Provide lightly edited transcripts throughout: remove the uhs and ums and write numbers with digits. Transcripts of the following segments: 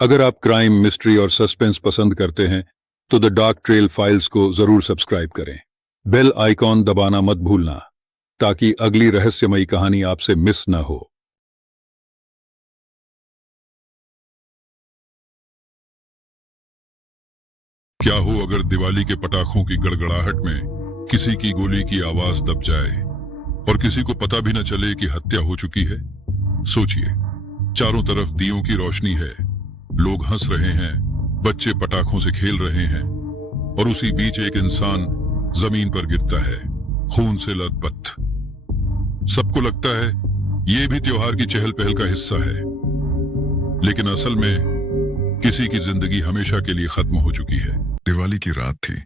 अगर आप crime, mystery और सस्पेंस पसंद करते हैं तो द डार्क ट्रेल फाइल्स को जरूर सब्सक्राइब करें। बेल आइकॉन दबाना मत भूलना ताकि अगली रहस्यमयी कहानी आपसे मिस न हो। क्या हो अगर दिवाली के पटाखों की गड़गड़ाहट में किसी की गोली की आवाज दब जाए और किसी को पता भी न चले कि हत्या हो चुकी है। सोचिए, चारों तरफ दियों की रोशनी है, लोग हंस रहे हैं, बच्चे पटाखों से खेल रहे हैं और उसी बीच एक इंसान जमीन पर गिरता है, खून से लथपथ। सबको लगता है यह भी त्योहार की चहल पहल का हिस्सा है, लेकिन असल में किसी की जिंदगी हमेशा के लिए खत्म हो चुकी है। दिवाली की रात थी।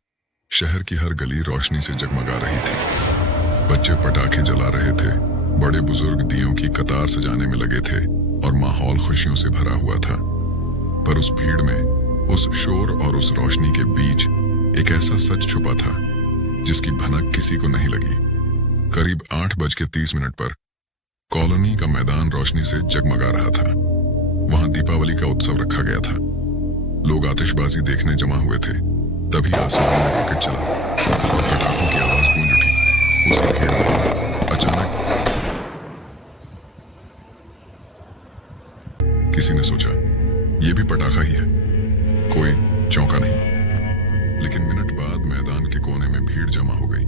शहर की हर गली रोशनी से जगमगा रही थी। बच्चे पटाखे जला रहे थे, बड़े बुजुर्ग दियों की कतार सजाने में लगे थे और माहौल खुशियों से भरा हुआ था। पर उस भीड़ में, उस शोर और उस रोशनी के बीच एक ऐसा सच छुपा था जिसकी भनक किसी को नहीं लगी। करीब 8:30 पर कॉलोनी का मैदान रोशनी से जगमगा रहा था। वहां दीपावली का उत्सव रखा गया था। लोग आतिशबाजी देखने जमा हुए थे। तभी आसमान में रॉकेट चला और पटाखों की आवाज गूंज उठी। उसी भीड़ में अचानक किसी ने सोचा, यह भी पटाखा ही है। कोई चौंका नहीं, लेकिन मिनट बाद मैदान के कोने में भीड़ जमा हो गई।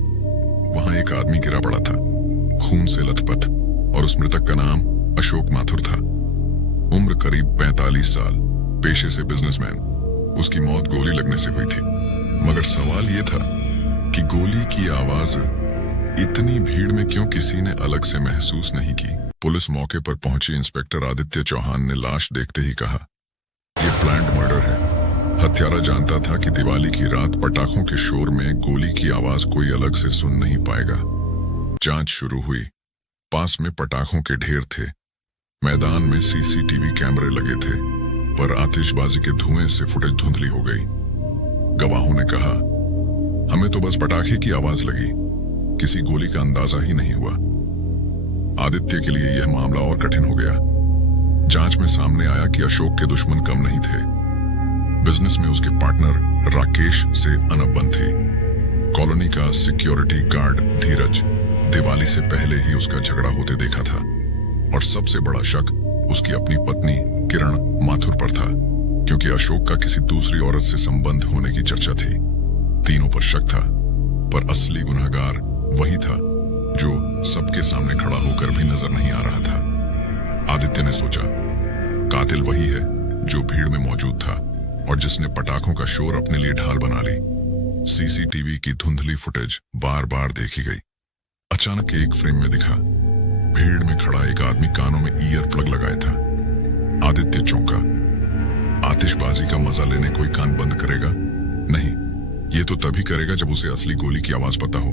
वहां एक आदमी गिरा पड़ा था, खून से लथपथ, और उस मृतक का नाम अशोक माथुर था। उम्र करीब 45 साल, पेशे से बिजनेसमैन। उसकी मौत गोली लगने से हुई थी। मगर सवाल यह था कि गोली की आवाज इतनी भीड़ में क्यों किसी ने अलग से महसूस नहीं की। पुलिस मौके पर पहुंची। इंस्पेक्टर आदित्य चौहान ने लाश देखते ही कहा, यह प्लान्ड मर्डर है। हत्यारा जानता था कि दिवाली की रात पटाखों के शोर में गोली की आवाज कोई अलग से सुन नहीं पाएगा। जांच शुरू हुई। पास में पटाखों के ढेर थे। मैदान में सीसीटीवी कैमरे लगे थे, पर आतिशबाजी के धुएं से फुटेज धुंधली हो गई। गवाहों ने कहा, हमें तो बस पटाखे की आवाज लगी, किसी गोली का अंदाजा ही नहीं हुआ। आदित्य के लिए यह मामला और कठिन हो गया। जांच में सामने आया कि अशोक के दुश्मन कम नहीं थे। बिजनेस में उसके पार्टनर राकेश से अनबन थी। कॉलोनी का सिक्योरिटी गार्ड धीरज दिवाली से पहले ही उसका झगड़ा होते देखा था। और सबसे बड़ा शक उसकी अपनी पत्नी किरण माथुर पर था, क्योंकि अशोक का किसी दूसरी औरत से संबंध होने की चर्चा थी। तीनों पर शक था, पर असली गुनहगार वही था जो सबके सामने खड़ा होकर भी नजर नहीं आ रहा था। आदित्य ने सोचा, कातिल वही है जो भीड़ में मौजूद था और जिसने पटाखों का शोर अपने लिए ढाल बना ली। सीसीटीवी की धुंधली फुटेज बार बार देखी गई। अचानक एक फ्रेम में दिखा, भीड़ में खड़ा एक आदमी कानों में ईयर प्लग लगाए था। आदित्य चौंका। आतिशबाजी का मजा लेने कोई कान बंद करेगा? नहीं, ये तो तभी करेगा जब उसे असली गोली की आवाज पता हो।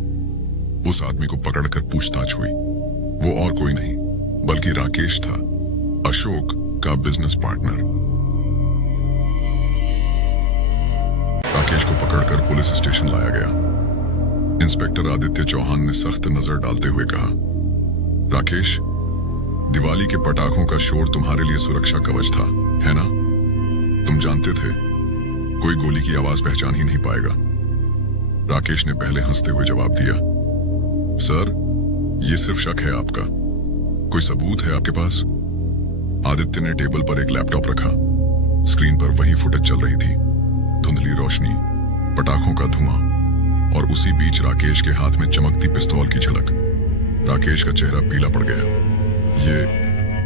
उस आदमी को पकड़कर पूछताछ हुई। वो और कोई नहीं बल्कि राकेश था, अशोक का बिजनेस पार्टनर। राकेश को पकड़कर पुलिस स्टेशन लाया गया। इंस्पेक्टर आदित्य चौहान ने सख्त नजर डालते हुए कहा, राकेश, दिवाली के पटाखों का शोर तुम्हारे लिए सुरक्षा कवच था, है ना? तुम जानते थे कोई गोली की आवाज पहचान ही नहीं पाएगा। राकेश ने पहले हंसते हुए जवाब दिया, सर, ये सिर्फ शक है आपका, कोई सबूत है आपके पास? आदित्य ने टेबल पर एक लैपटॉप रखा। स्क्रीन पर वही फुटेज चल रही थी, धुंधली रोशनी, पटाखों का धुआं और उसी बीच राकेश के हाथ में चमकती पिस्तौल की झलक। राकेश का चेहरा पीला पड़ गया।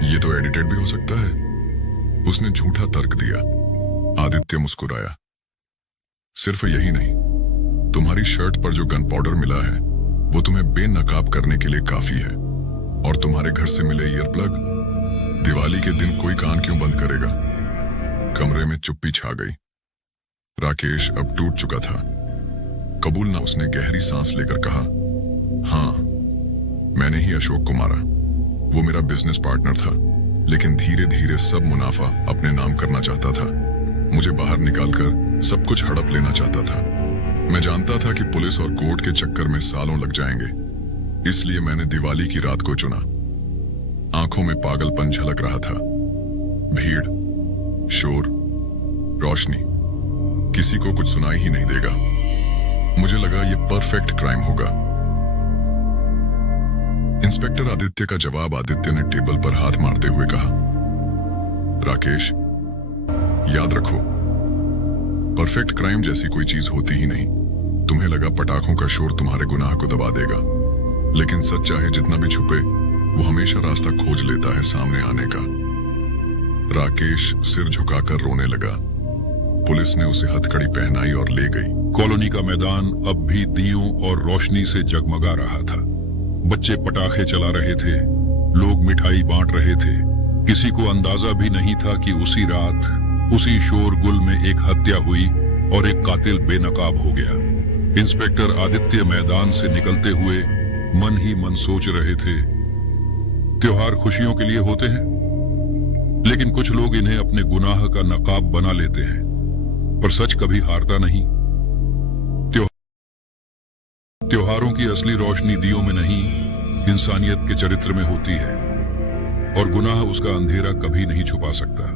ये तो एडिटेड भी हो सकता है, उसने झूठा तर्क दिया। आदित्य मुस्कुराया, सिर्फ यही नहीं, तुम्हारी शर्ट पर जो गन पाउडर मिला है वो तुम्हें बेनकाब करने के लिए काफी है। और तुम्हारे घर से मिले ईयर प्लग, दिवाली के दिन कोई कान क्यों बंद करेगा? कमरे में चुप्पी छा गई। राकेश अब टूट चुका था। कबूल ना, उसने गहरी सांस लेकर कहा, हाँ, मैंने ही अशोक को मारा। वो मेरा बिजनेस पार्टनर था, लेकिन धीरे धीरे सब मुनाफा अपने नाम करना चाहता था। मुझे बाहर निकालकर सब कुछ हड़प लेना चाहता था। मैं जानता था कि पुलिस और कोर्ट के चक्कर में सालों लग जाएंगे, इसलिए मैंने दिवाली की रात को चुना। आंखों में पागलपन झलक रहा था। भीड़, शोर, रोशनी, किसी को कुछ सुनाई ही नहीं देगा। मुझे लगा ये परफेक्ट क्राइम होगा। इंस्पेक्टर आदित्य का जवाब आदित्य ने टेबल पर हाथ मारते हुए कहा, राकेश, याद रखो, परफेक्ट क्राइम जैसी कोई चीज होती ही नहीं। तुम्हें लगा पटाखों का शोर तुम्हारे गुनाह को दबा देगा, लेकिन सच चाहे जितना भी छुपे, वो हमेशा रास्ता खोज लेता है सामने आने का। राकेश सिर झुकाकर रोने लगा। पुलिस ने उसे हथकड़ी पहनाई और ले गई। कॉलोनी का मैदान अब भी दियों और रोशनी से जगमगा रहा था। बच्चे पटाखे चला रहे थे, लोग मिठाई बांट रहे थे। किसी को अंदाजा भी नहीं था कि उसी रात, उसी शोरगुल में एक हत्या हुई और एक कातिल बेनकाब हो गया। इंस्पेक्टर आदित्य मैदान से निकलते हुए मन ही मन सोच रहे थे, त्योहार खुशियों के लिए होते हैं, लेकिन कुछ लोग इन्हें अपने गुनाह का नकाब बना लेते हैं, पर सच कभी हारता नहीं। त्योहारों की असली रोशनी दियों में नहीं, इंसानियत के चरित्र में होती है, और गुनाह उसका अंधेरा कभी नहीं छुपा सकता।